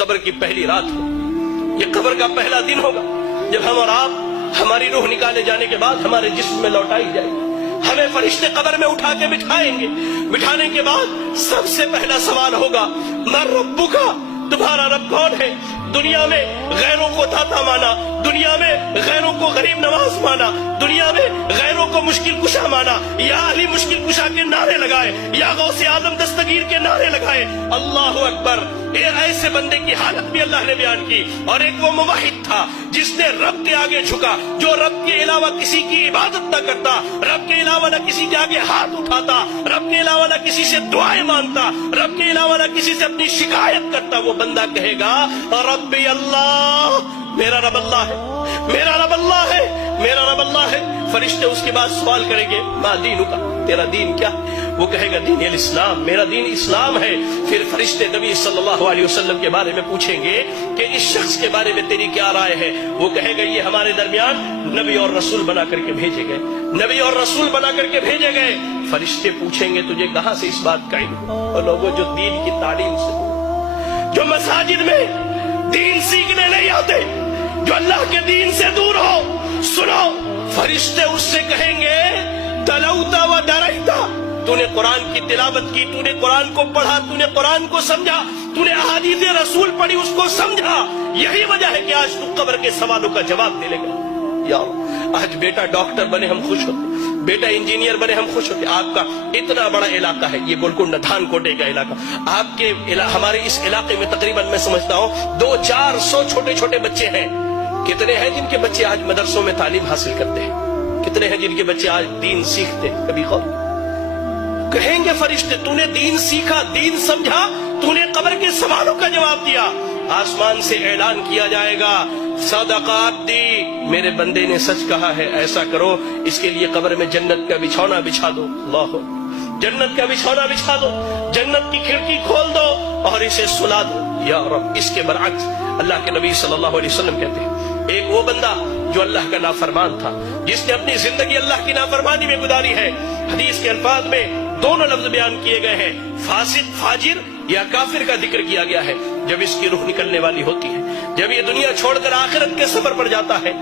قبر کی پہلی رات ہو، یہ قبر کا پہلا دن ہوگا جب ہم اور آپ ہماری روح نکالے جانے کے بعد ہمارے جسم میں لوٹائی جائے گی۔ ہمیں فرشتے قبر میں اٹھا کے بٹھائیں گے، بٹھانے کے بعد سب سے پہلا سوال ہوگا من ربک، تمہارا رب کون ہے؟ دنیا میں غیروں کو داتا مانا، دنیا میں غیروں کو غریب نواز مانا، دنیا میں غیروں کو مشکل کشا مانا، یا علی مشکل کشا کے نعرے لگائے، یا غوث اعظم دستگیر کے نعرے لگائے۔ اللہ اکبر! ایسے بندے کی حالت بھی اللہ نے بیان کی۔ اور ایک وہ موحد تھا جس نے رب کے آگے جھکا، جو رب کے علاوہ کسی کی عبادت نہ کرتا، رب کے علاوہ نہ کسی کے آگے ہاتھ اٹھاتا، رب کے علاوہ نہ کسی سے دعائیں مانگتا، رب کے علاوہ نہ کسی سے اپنی شکایت کرتا۔ وہ بندہ کہے گا ربی اللہ، میرا رب اللہ ہے، میرا رب اللہ ہے، میرا رب اللہ ہے۔ فرشتے اس کے بعد سوال کریں گے ما دینک، تیرا دین کیا؟ وہ کہے گا دین الاسلام، میرا دین اسلام ہے۔ پھر فرشتے نبی صلی اللہ علیہ وسلم کے بارے میں پوچھیں گے کہ اس شخص کے بارے میں تیری کیا رائے ہے؟ وہ کہے گا یہ ہمارے درمیان نبی اور رسول بنا کر کے بھیجے گئے، نبی اور رسول بنا کر کے بھیجے گئے۔ فرشتے پوچھیں گے تجھے کہاں سے اس بات کا علم؟ اور لوگوں جو دین کی تعلیم سے دور، جو مساجد میں دین سیکھنے نہیں آتے، جو اللہ کے دین سے دور ہو، سنو، فرشتے اس سے کہیں گے تلوتا و ڈرائیتا، تو نے قرآن کی تلاوت کی، تو نے قرآن کو پڑھا، تو نے قرآن کو سمجھا، تو نے احادیث رسول پڑھی، اس کو سمجھا، یہی وجہ ہے کہ آج تو قبر کے سوالوں کا جواب دے گا۔ یار آج بیٹا ڈاکٹر بنے ہم خوش ہوتے، بیٹا انجینئر بنے ہم خوش ہوتے۔ آپ کا اتنا بڑا علاقہ ہے یہ گولکنڈہ دھان کوٹے کا علاقہ، آپ کے ہمارے اس علاقے میں تقریباً میں سمجھتا ہوں 200-400 چھوٹے چھوٹے بچے ہیں۔ کتنے ہیں جن کے بچے آج مدرسوں میں تعلیم حاصل کرتے ہیں؟ کتنے ہیں جن کے بچے آج دین سیکھتے ہیں؟ کبھی غور کہیں گے فرشتے تو نے دین سیکھا، دین سمجھا، تو نے قبر کے سوالوں کا جواب دیا۔ آسمان سے اعلان کیا جائے گا صدقات دی، میرے بندے نے سچ کہا ہے، ایسا کرو اس کے لیے قبر میں جنت کا بچھونا بچھا دو۔ اللہ، جنت کا بچھونا بچھا دو، جنت کی کھڑکی کھول دو اور اسے سلا دو۔ یا رب! اس کے برعکس اللہ کے نبی صلی اللہ علیہ وسلم کہتے ہیں ایک وہ بندہ جو اللہ کا نافرمان تھا، جس نے اپنی زندگی اللہ کی نافرمانی میں گزاری ہے۔ حدیث کے الفاظ میں دونوں لفظ بیان کیے گئے ہیں، فاسق، فاجر یا کافر کا ذکر کیا گیا ہے۔ جب اس کی روح نکلنے والی ہوتی ہے، جب یہ دنیا چھوڑ کر آخرت کے سفر پر جاتا ہے،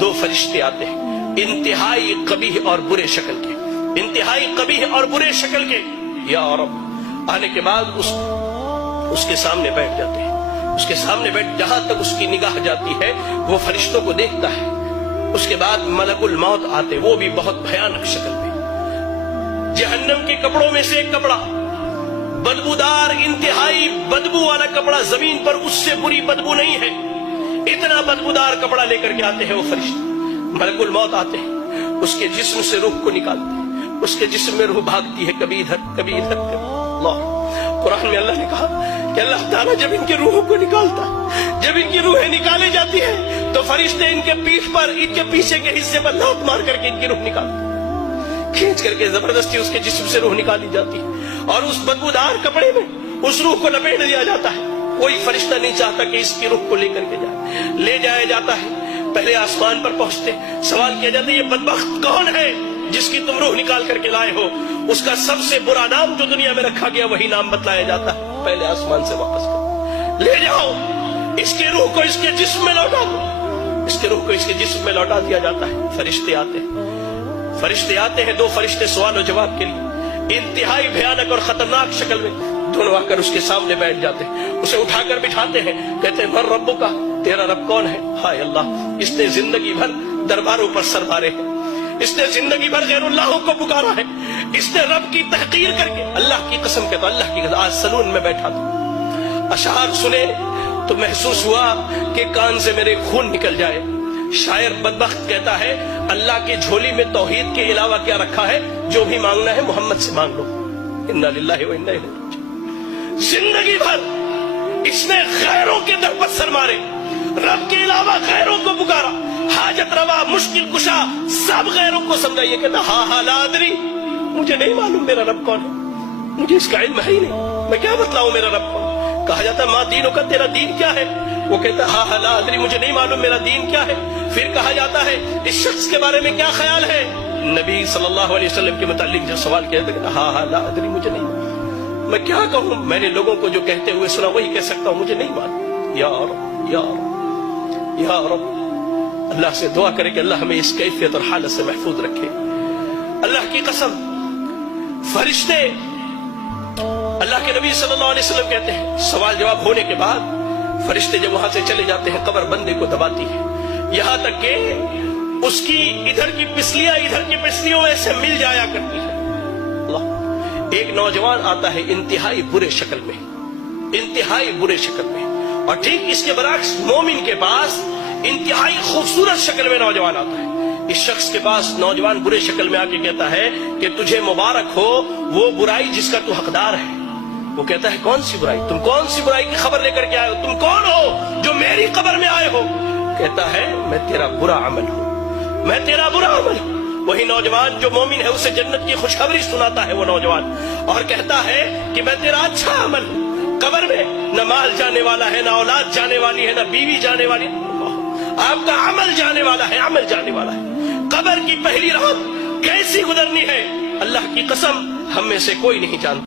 دو فرشتے آتے ہیں انتہائی قبیح اور برے شکل کے، انتہائی قبیح اور برے شکل کے۔ یا رب! آنے کے بعد اس کے سامنے بیٹھ جاتے ہیں، اس کے سامنے بیٹھ، جہاں تک اس کی نگاہ جاتی ہے وہ فرشتوں کو دیکھتا ہے۔ اس کے بعد ملک الموت آتے، وہ بھی بہت بھیانک شکل میں، جہنم کے کپڑوں میں سے ایک کپڑا، بدبودار انتہائی بدبو والا کپڑا، زمین پر اس سے بری بدبو نہیں ہے، اتنا بدبودار کپڑا لے کر کے آتے ہیں وہ فرشتے۔ ملک الموت آتے ہیں، اس کے جسم سے روح کو نکالتے ہیں، اس کے جسم میں روح بھاگتی ہے، کبھی ادھر کبھی ادھر۔ اللہ، قرآن میں اللہ نے کہا کہ اللہ تعالیٰ جب ان کی روحوں کو نکالتا ہے، جب ان کی روحیں نکالی جاتی ہے تو فرشتے ان کے پیٹھ پر، ان کے پیچھے کے حصے پر لات مار کر کے ان کی روح نکالتے ہیں، کھینچ کر کے زبردستی اس کے جسم سے روح نکالی جاتی ہے اور اس بدبودار کپڑے میں اس روح کو لپیٹ دیا جاتا ہے۔ کوئی فرشتہ نہیں چاہتا کہ اس کی روح کو لے کر کے جائے، لے جایا جاتا ہے۔ پہلے آسمان پر پہنچتے سوال کیا جاتا ہے یہ بدبخت کون ہے جس کی تم روح نکال کر کے لائے ہو؟ اس کا سب سے برا نام جو دنیا میں رکھا گیا وہی نام بتلایا جاتا ہے۔ پہلے آسمان سے واپس کرو، لے جاؤ اس کے روح کو، اس کے جسم میں لوٹا دو۔ اس کے روح کو اس کے جسم میں لوٹا دیا جاتا ہے۔ فرشتے آتے ہیں، فرشتے آتے ہیں، دو فرشتے سوال و جواب کے لیے انتہائی بھیانک اور خطرناک شکل میں دونوں آ کر اس کے سامنے بیٹھ جاتے ہیں، اسے اٹھا کر بٹھاتے ہیں، کہتے ہیں من ربک کا، تیرا رب کون ہے؟ ہائے اللہ! اس نے زندگی بھر درباروں پر سر مارے ہیں، اس نے زندگی بھر غیر اللہوں کو پکارا ہے، اس نے رب کی تحقیر کر کے، اللہ کی قسم کہتا ہوں، اللہ کی قسم، آج سلون میں بیٹھا تھا، اشعار سنے تو محسوس ہوا کہ کان سے میرے خون نکل جائے۔ شاعر بدبخت کہتا ہے اللہ کی جھولی میں توحید کے علاوہ کیا رکھا ہے؟ جو بھی مانگنا ہے محمد سے مانگ لو۔ انا للہ و انا الیہ راجعون۔ زندگی بھر اس نے غیروں کے در پر سر مارے، رب کے علاوہ غیروں کو پکارا، حاجت روا، مشکل کشا، سب غیروں کو سمجھا۔ یہ کہتا ہاں لا ادری، مجھے نہیں معلوم میرا رب کون ہے، مجھے اس کا علم ہے ہی نہیں، میں کیا بتلاؤں میرا رب کون۔ کہا جاتا ما دینوں کا، تیرا دین کیا ہے؟ وہ کہتا ہاں لا ادری، مجھے نہیں معلوم میرا دین کیا ہے۔ پھر کہا جاتا ہے اس شخص کے بارے میں کیا خیال ہے؟ نبی صلی اللہ علیہ وسلم کے متعلق جو سوال کیا جاتا ہے، ہاں لا ادری، مجھے نہیں معلوم، میں کیا کہوں؟ میں نے لوگوں کو جو کہتے ہوئے سنا وہی کہہ سکتا ہوں، مجھے نہیں معلوم۔ یا رب یا رب یا رب، اللہ سے دعا کرے کہ اللہ ہمیں اس کیفیت اور حالت سے محفوظ رکھے۔ اللہ کی قسم، فرشتے، اللہ کے نبی صلی اللہ علیہ وسلم کہتے ہیں سوال جواب ہونے کے بعد فرشتے جب وہاں سے چلے جاتے ہیں قبر بندے کو دباتی ہے، یہاں تک کہ اس کی ادھر کی پسلیاں ادھر کی پسلیوں میں سے مل جایا کرتی ہے۔ اللہ، ایک نوجوان آتا ہے انتہائی برے شکل میں، انتہائی برے شکل میں، اور ٹھیک اس کے برعکس مومن کے پاس انتہائی خوبصورت شکل میں نوجوان آتا ہے۔ اس شخص کے پاس نوجوان برے شکل میں آ کے کہتا ہے کہ تجھے مبارک ہو وہ برائی جس کا تو حقدار ہے۔ وہ کہتا ہے کون سی برائی؟ تم کون سی برائی کی خبر لے کر کے آئے ہو؟ تم کون ہو جو میری قبر میں آئے ہو؟ کہتا ہے میں تیرا برا عمل ہوں، میں تیرا برا عمل ہوں۔ وہی نوجوان جو مومن ہے اسے جنت کی خوشخبری سناتا ہے وہ نوجوان، اور کہتا ہے کہ میں تیرا اچھا عمل ہوں۔ قبر میں نہ مال جانے والا ہے، نہ اولاد جانے والی ہے، نہ بیوی جانے والی ہے، آپ کا عمل جانے والا ہے، عمل جانے والا ہے۔ قبر کی پہلی رات کیسی گزرنی ہے اللہ کی قسم ہم میں سے کوئی نہیں جانتا۔